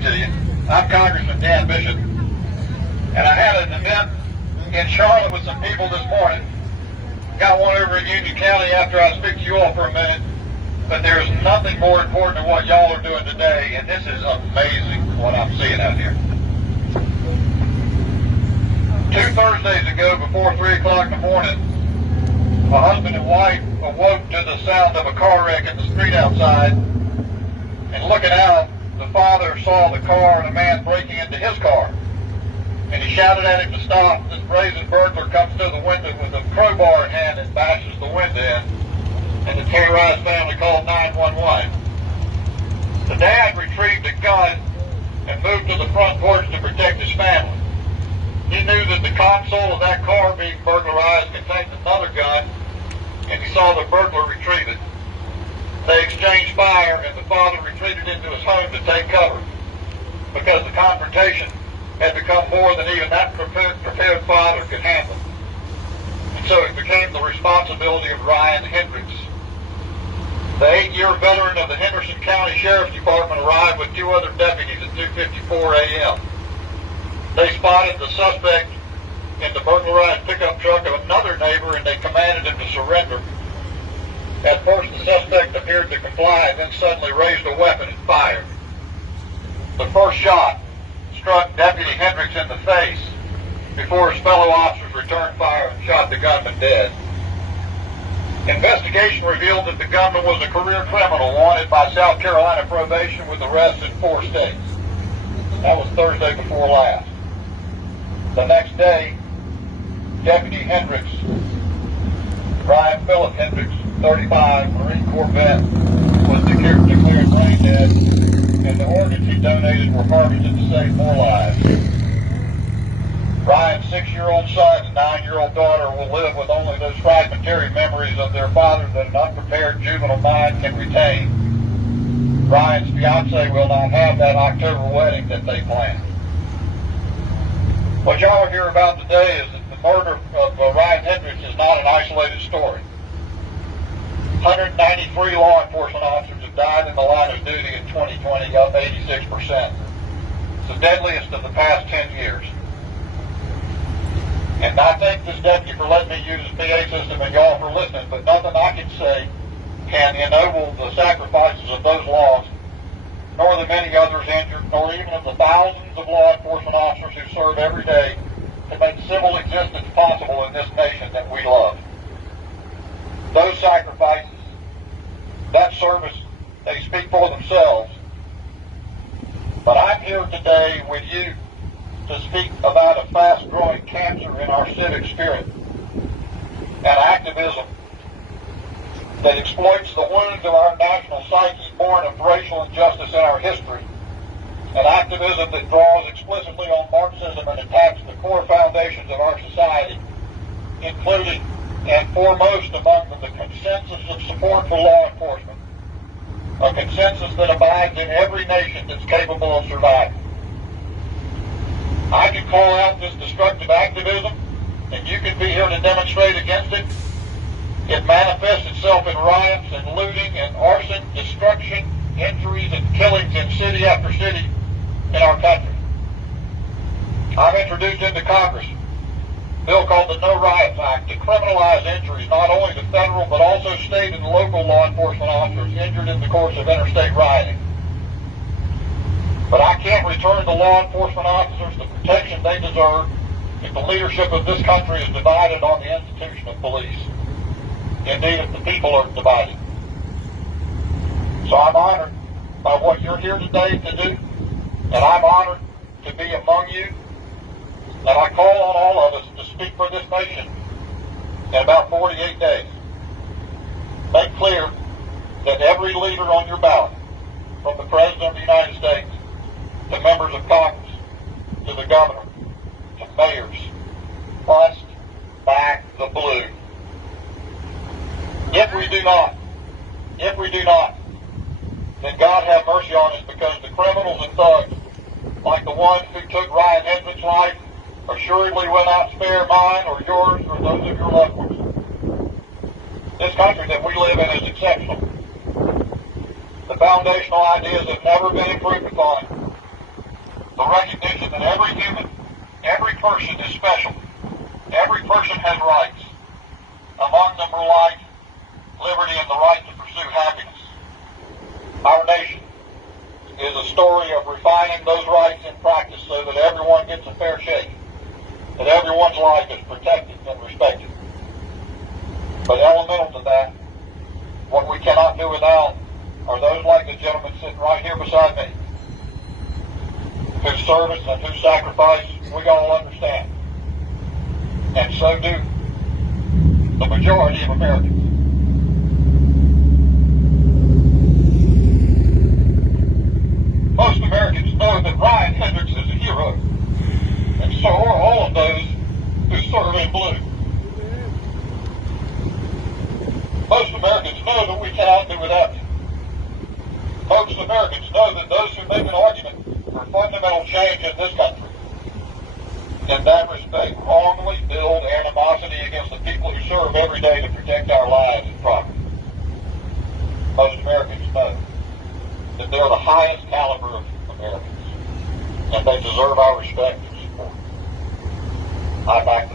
morning to you. I'm Congressman Dan Bishop, and I had an event in Charlotte with some people this morning. Got one over in Union County after I speak to you all for a minute, but there's nothing more important than what y'all are doing today, and this is amazing what I'm seeing out here. 2 Thursdays ago, before 3 o'clock in the morning, a husband and wife awoke to the sound of a car wreck in the street outside, and looking out, the father saw the car and a man breaking into his car. And he shouted at him to stop. This brazen burglar comes to the window with a crowbar in hand and bashes the window in. And the terrorized family called 911. The dad retrieved a gun and moved to the front porch to protect his family. He knew that the console of that car being burglarized contained another gun, and he saw the burglar retrieve it. They exchanged fire, and the father retreated into his home to take cover, because the confrontation had become more than even that prepared father could handle. And so it became the responsibility of Ryan Hendricks. The 8-year veteran of the Henderson County Sheriff's Department arrived with 2 other deputies at 2:54 a.m. They spotted the suspect in the burglarized pickup truck of another neighbor, and they commanded him to surrender. At first, the suspect appeared to comply, then suddenly raised a weapon and fired. The first shot struck Deputy Hendricks in the face before his fellow officers returned fire and shot the gunman dead. Investigation revealed that the gunman was a career criminal wanted by South Carolina probation with arrests in 4 states. That was Thursday before last. The next day, Deputy Hendricks, Ryan Phillip Hendricks, 35, Marine Corps vet, was declared brain dead, and the organs he donated were harvested to save more lives. Ryan's 6-year-old son and 9-year-old daughter will live with only those fragmentary memories of their father that an unprepared juvenile mind can retain. Ryan's fiancée will not have that October wedding that they planned. What y'all are here about today is that the murder of Ryan Hendricks is not an isolated story. 193 law enforcement officers have died in the line of duty in 2020, up 86%. It's the deadliest of the past 10 years. And I thank this deputy for letting me use his PA system and y'all for listening, but nothing I can say can ennoble the sacrifices of those lost, nor the many others injured, nor even of the thousands of law enforcement officers who serve every day to make civil existence possible in this nation that we love. Those sacrifices, that service, they speak for themselves. But I'm here today with you to speak about a fast-growing cancer in our civic spirit, an activism that exploits the wounds of our national psyche born of racial injustice in our history, an activism that draws explicitly on Marxism and attacks the core foundations of our society, including and foremost among them the consensus of support for law enforcement, a consensus that abides in every nation that's capable of surviving. I can call out this destructive activism, and you can be here to demonstrate against it. It manifests itself in riots and looting and arson, destruction, injuries, and killings in city after city in our country. I've introduced into Congress a bill called the No Riots Act to criminalize injuries not only to federal but also state and local law enforcement officers injured in the course of interstate rioting. But I can't return to law enforcement officers the protection they deserve if the leadership of this country is divided on the institution of police. Indeed, if the people are divided. So I'm honored by what you're here today to do, and I'm honored to be among you, and I call on all of us to speak for this nation in about 48 days. Make clear that every leader on your ballot, from the President of the United States to members of Congress, to the governor, to mayors, must back the blue. If we do not, then God have mercy on us, because the criminals and thugs, like the ones who took Ryan Hendricks' life, assuredly will not spare mine or yours or those of your loved ones. This country that we live in is exceptional. The foundational ideas have never been improved upon. the recognition that every human, every person is special. Every person has rights. Among them are life, liberty, and the right to pursue happiness. Our nation is a story of refining those rights in practice so that everyone gets a fair shake, that everyone's life is protected and respected. But elemental to that, what we cannot do without are those like the gentleman sitting right here beside me, whose service and whose sacrifice we all understand. And so do the majority of Americans. Most Americans know that Ryan Hendricks is a hero, and so are all of those who serve in blue. Most Americans know that we cannot do without you. Most Americans know that those who make an argument for fundamental change in this country, in that respect, wrongly build animosity against the people who serve every day to protect our lives and property. Most Americans know that they're the highest caliber of Americans, and they deserve our respect and support. I back